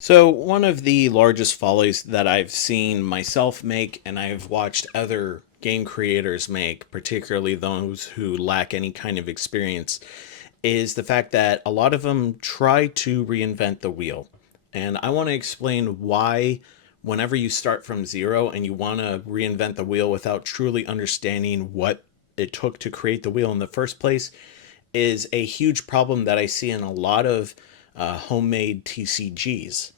So, one of the largest follies that I've seen myself make, and I've watched other game creators make, particularly those who lack any kind of experience, is the fact that a lot of them try to reinvent the wheel. And I want to explain why, whenever you start from zero and you want to reinvent the wheel without truly understanding what it took to create the wheel in the first place, is a huge problem that I see in a lot of homemade TCGs.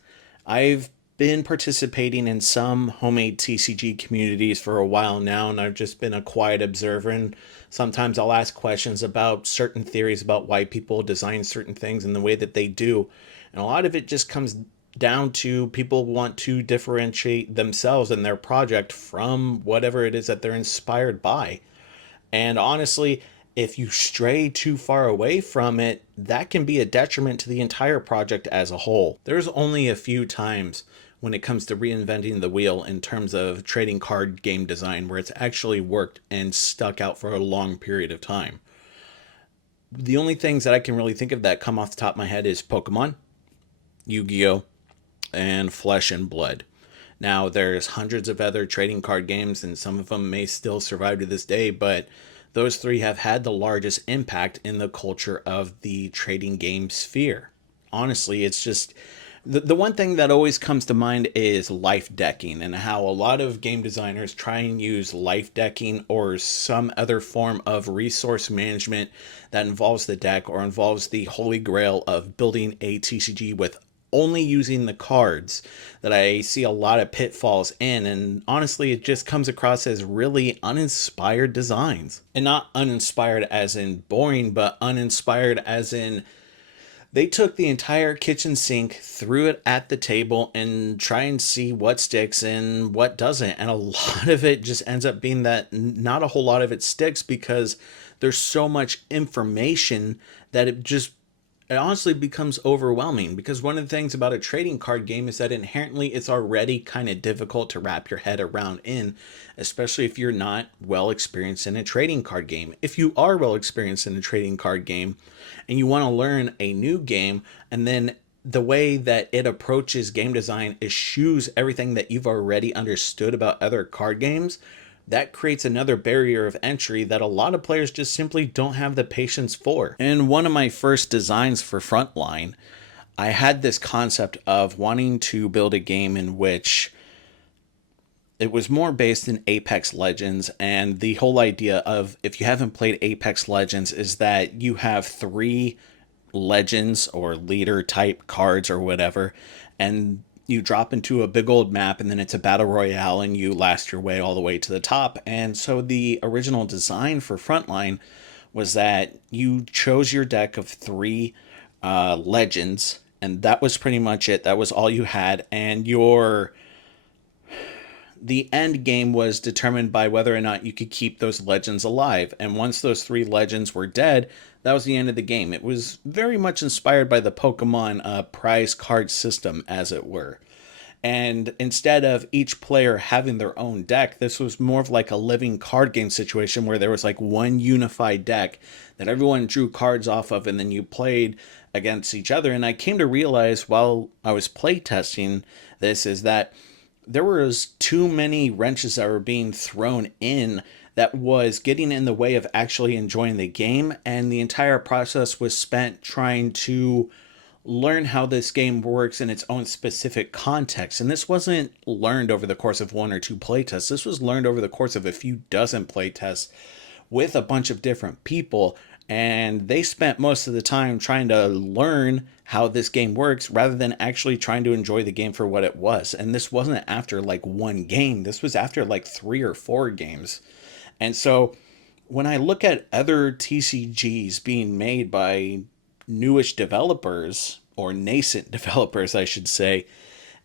I've been participating in some homemade TCG communities for a while now, and I've just been a quiet observer. And sometimes I'll ask questions about certain theories about why people design certain things in the way that they do. And a lot of it just comes down to people want to differentiate themselves and their project from whatever it is that they're inspired by. And honestly, if you stray too far away from it, that can be a detriment to the entire project as a whole. There's only a few times when it comes to reinventing the wheel in terms of trading card game design where it's actually worked and stuck out for a long period of time. The only things that I can really think of that come off the top of my head is Pokemon, Yu-Gi-Oh, and Flesh and Blood. Now, there's hundreds of other trading card games, and some of them may still survive to this day, but those three have had the largest impact in the culture of the trading game sphere. Honestly, it's just the one thing that always comes to mind is life decking, and how a lot of game designers try and use life decking or some other form of resource management that involves the deck or involves the holy grail of building a TCG with only using the cards, that I see a lot of pitfalls in. And honestly, it just comes across as really uninspired designs. And not uninspired as in boring, but uninspired as in they took the entire kitchen sink, threw it at the table, and try and see what sticks and what doesn't. And a lot of it just ends up being that not a whole lot of it sticks because there's so much information that it honestly becomes overwhelming. Because one of the things about a trading card game is that inherently it's already kind of difficult to wrap your head around in, especially if you're not well experienced in a trading card game. If you are well experienced in a trading card game and you want to learn a new game, and then the way that it approaches game design eschews everything that you've already understood about other card games, that creates another barrier of entry that a lot of players just simply don't have the patience for. In one of my first designs for Frontline, I had this concept of wanting to build a game in which it was more based in Apex Legends. And the whole idea of, if you haven't played Apex Legends, is that you have three legends or leader type cards or whatever, and you drop into a big old map, and then it's a battle royale and you last your way all the way to the top. And so the original design for Frontline was that you chose your deck of three legends, and that was pretty much it. That was all you had. And the end game was determined by whether or not you could keep those legends alive. And once those three legends were dead, that was the end of the game. It was very much inspired by the Pokemon prize card system, as it were. And instead of each player having their own deck, this was more of like a living card game situation where there was like one unified deck that everyone drew cards off of, and then you played against each other. And I came to realize while I was playtesting this is that there was too many wrenches that were being thrown in that was getting in the way of actually enjoying the game, and the entire process was spent trying to learn how this game works in its own specific context. And this wasn't learned over the course of one or two playtests. This was learned over the course of a few dozen playtests with a bunch of different people, and they spent most of the time trying to learn how this game works rather than actually trying to enjoy the game for what it was. And this wasn't after like one game, this was after like three or four games. And so when I look at other TCGs being made by newish developers, or nascent developers I should say,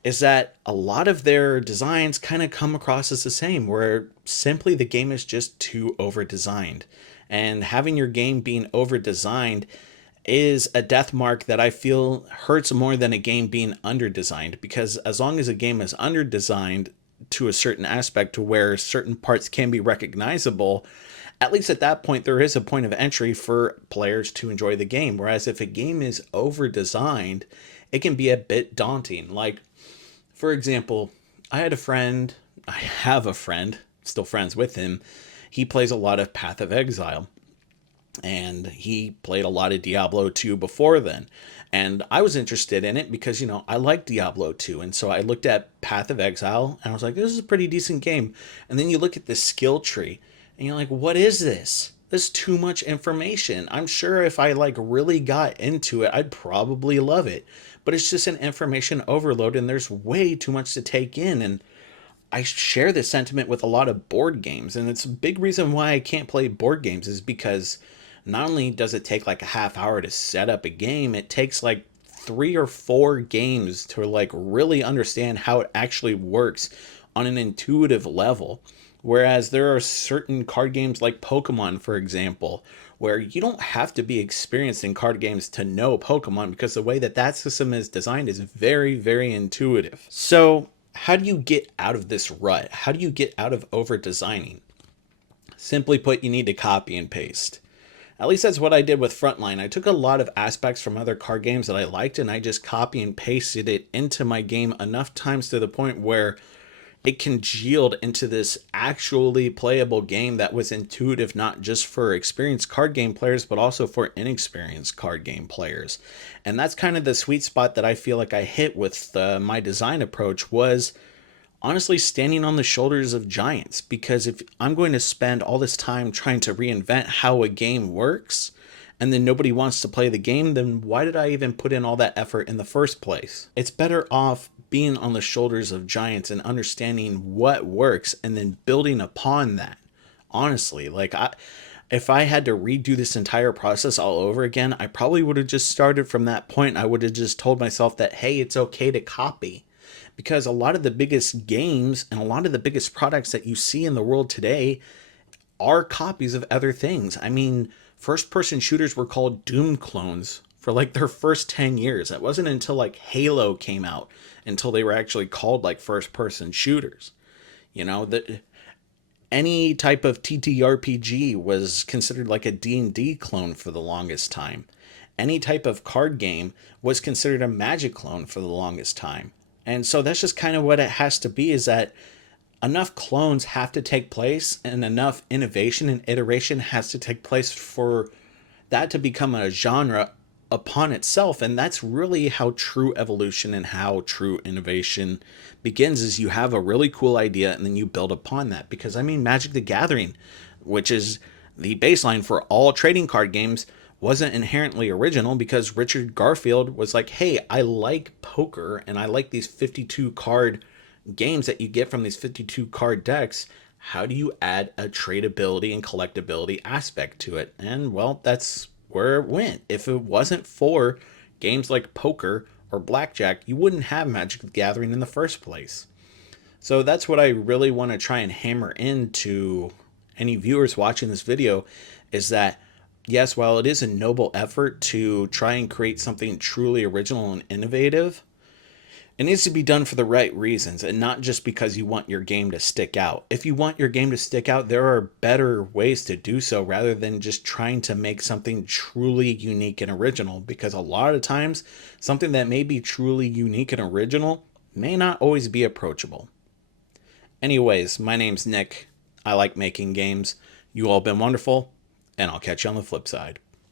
is that a lot of their designs kind of come across as the same, where simply the game is just too over designed. And having your game being over designed is a death mark that I feel hurts more than a game being under designed, because as long as a game is under designed to a certain aspect to where certain parts can be recognizable, at least at that point there is a point of entry for players to enjoy the game. Whereas if a game is over designed, it can be a bit daunting. Like, for example, I have a friend, still friends with him. He plays a lot of Path of Exile, and he played a lot of Diablo 2 before then. And I was interested in it because, I like Diablo 2. And so I looked at Path of Exile and I was like, this is a pretty decent game. And then you look at the skill tree and you're like, what is this? There's too much information. I'm sure if I like really got into it, I'd probably love it. But it's just an information overload and there's way too much to take in. And I share this sentiment with a lot of board games, and it's a big reason why I can't play board games is because not only does it take like a half hour to set up a game, it takes like 3 or 4 games to like really understand how it actually works on an intuitive level. Whereas there are certain card games like Pokemon, for example, where you don't have to be experienced in card games to know Pokemon because the way that that system is designed is very, very intuitive. So, how do you get out of this rut? How do you get out of over designing? Simply put, you need to copy and paste. At least that's what I did with Frontline. I took a lot of aspects from other card games that I liked and I just copy and pasted it into my game enough times to the point where it congealed into this actually playable game that was intuitive not just for experienced card game players but also for inexperienced card game players. And that's kind of the sweet spot that I feel like I hit with my design approach was honestly standing on the shoulders of giants, because if I'm going to spend all this time trying to reinvent how a game works and then nobody wants to play the game, then why did I even put in all that effort in the first place? It's better off being on the shoulders of giants and understanding what works and then building upon that. Honestly, if I had to redo this entire process all over again, I probably would have just started from that point. I would have just told myself that, hey, it's okay to copy. Because a lot of the biggest games and a lot of the biggest products that you see in the world today are copies of other things. I mean, first person shooters were called Doom clones for like their first 10 years. It wasn't until like Halo came out until they were actually called like first person shooters. That any type of TTRPG was considered like a D&D clone for the longest time. Any type of card game was considered a Magic clone for the longest time. And so that's just kind of what it has to be, is that enough clones have to take place and enough innovation and iteration has to take place for that to become a genre upon itself. And that's really how true evolution and how true innovation begins, is you have a really cool idea and then you build upon that. Because I mean, Magic the Gathering, which is the baseline for all trading card games, wasn't inherently original because Richard Garfield was like, hey, I like poker and I like these 52 card games that you get from these 52 card decks. How do you add a tradability and collectability aspect to it? And well, that's where it went. If it wasn't for games like poker or blackjack, you wouldn't have Magic the Gathering in the first place. So that's what I really want to try and hammer into any viewers watching this video, is that yes, while it is a noble effort to try and create something truly original and innovative, it needs to be done for the right reasons and not just because you want your game to stick out. If you want your game to stick out, there are better ways to do so rather than just trying to make something truly unique and original, because a lot of times something that may be truly unique and original may not always be approachable. Anyways, my name's Nick. I like making games. You all been wonderful, and I'll catch you on the flip side.